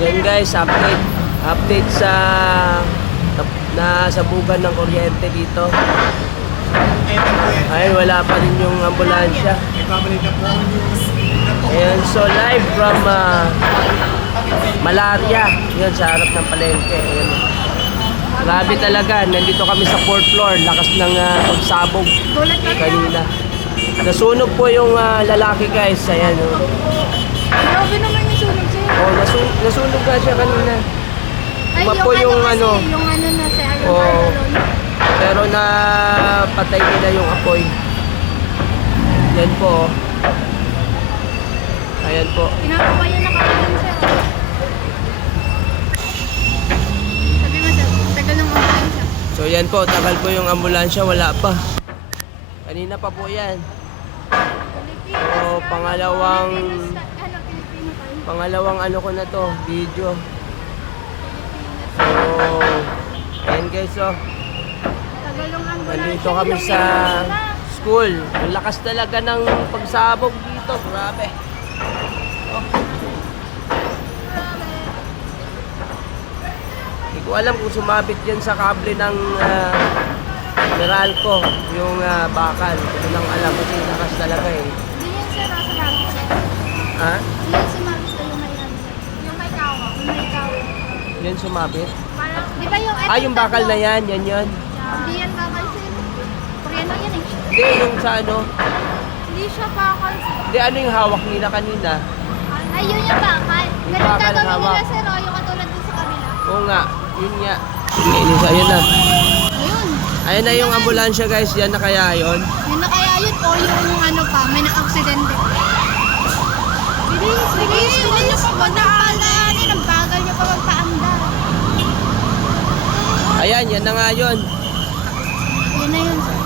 Yan guys, update. Update sa na sabugan ng kuryente dito. Ayun, wala pa rin yung ambulansya. Ayan, so live from ah, Malaria. Yan, sa harap ng palengke. Ayan. Grabe talaga. Nandito kami sa fourth floor. Lakas ng ah, pagsabog kanina. Nasunog po yung ah, lalaki guys. Ayan. Oh. Grabe naman. Oh, nasu- nasunog nga siya kanina. Iba yung, po ano yung kasi, ano. yung ano na sa Iron Oo. Iron. Pero na patay nila yung apoy. Yan po. oh. Ayan po. Pinapakayan na kami dun sir. Sabi mo sir, tagal ng ambulansya. So yan po, tagal po yung ambulansya, wala pa. Kanina pa po yan. Pilipinas. Sir. pangalawang- Pilipinas Ano. Pangalawang ano ko na to, video. So, ayan guys oh. Nandito kami sa school. Ang lakas talaga ng pagsabog dito, grabe. Oh. Hindi ko alam kung sumabit yan sa kable ng uh, Meralco, yung ah, bakal. Hindi ko lang alam kasi lakas talaga eh. Hindi yan sir, ah, sa. Ha yan sumabit sa yung may ano. Yung may kawa. Yung may kawa. Yan sumabit? Parang, di ba yung... Ah, yung bakal na yan, yan yun. Hindi yan bakal sir. Koreano yan eh. Hindi, yung sa ano. Hindi siya bakal sir. Hindi, ano yung hawak nila kanina? Ay, yun yung bakal. Yung Ganun bakal gagawin hawak. nila sir, o yung katulad dun sa kanila. Oo nga, yun nga. Inis, ayun na. Ayun. Ayun na yung ambulansya guys, yan na kaya yun. Yun na kaya yun, o yung ano pa, may na-aksidente. Bilis, bilis, bilis. Huwag na kaalanin, ang bagal niya pa magpaanda. Ayan, yan na nga yun. Yun na yun sir.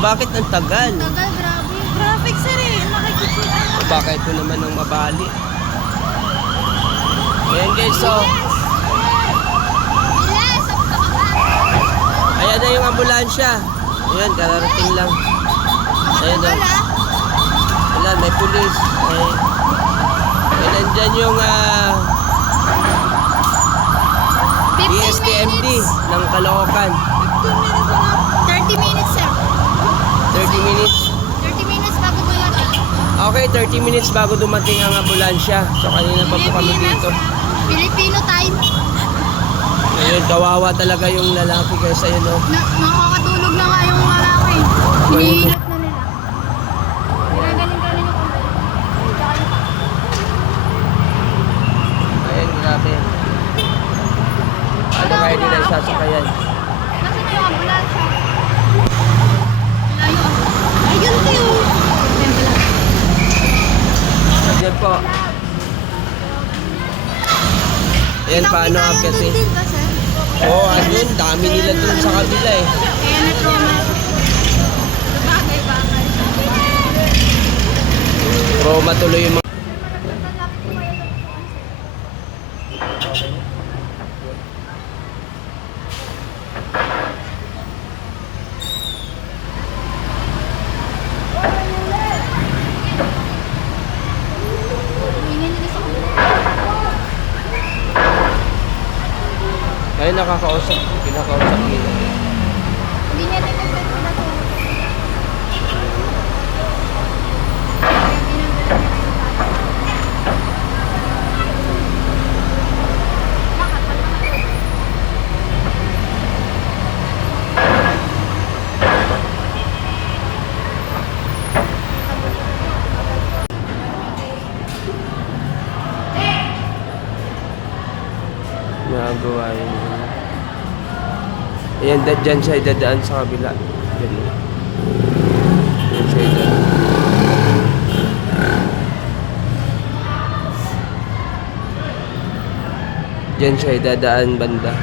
Bakit ang tagal? Tagal, grabe. Traffic sir eh. Nakikita. Ano? Baka ito naman ang mabali. Ayan guys, so, ang pakaba. ayan na yung ambulansya. Ayan, kararating lang. Ayun na. Ah. Wala, may pulis. Ay, ay nandyan yung ah, 15 Minutes. ng Caloocan. 30 minutes sir. 30 minutes. 30 minutes bago dumating. Okay, 30 minutes bago dumating ang ambulansya. So kanina pa po kami dito. Filipino time. Ayun, kawawa talaga yung lalaki guys. Ayun oh. Na, nakakatulog na nga yung mga laki. Hinihilot na nila. Ginagaling-galing yung Ayan, grabe. Ano isasakayan? Nasaan na yung ambulansya? Layo ah. Ayun kayo. Ayan po. Ayan, paano ba, sir? Oo, oh, ayun, dami nila dun sa kabila eh. Kaya na-trauma. Bagay, bagay. Roma tuloy yung mga... Ingin nila sa kabila. Ayun, nakakausap. Kinakausap nila. Hindi niya din kasi sila to. Kaya ginagawa niya rin yung bata. Bakit? Bakit? Nagawa yun. Ayan, da- dyan siya dadaan sa kabila. Dyan. Dyan siya dadaan. Dyan siya dadaan banda.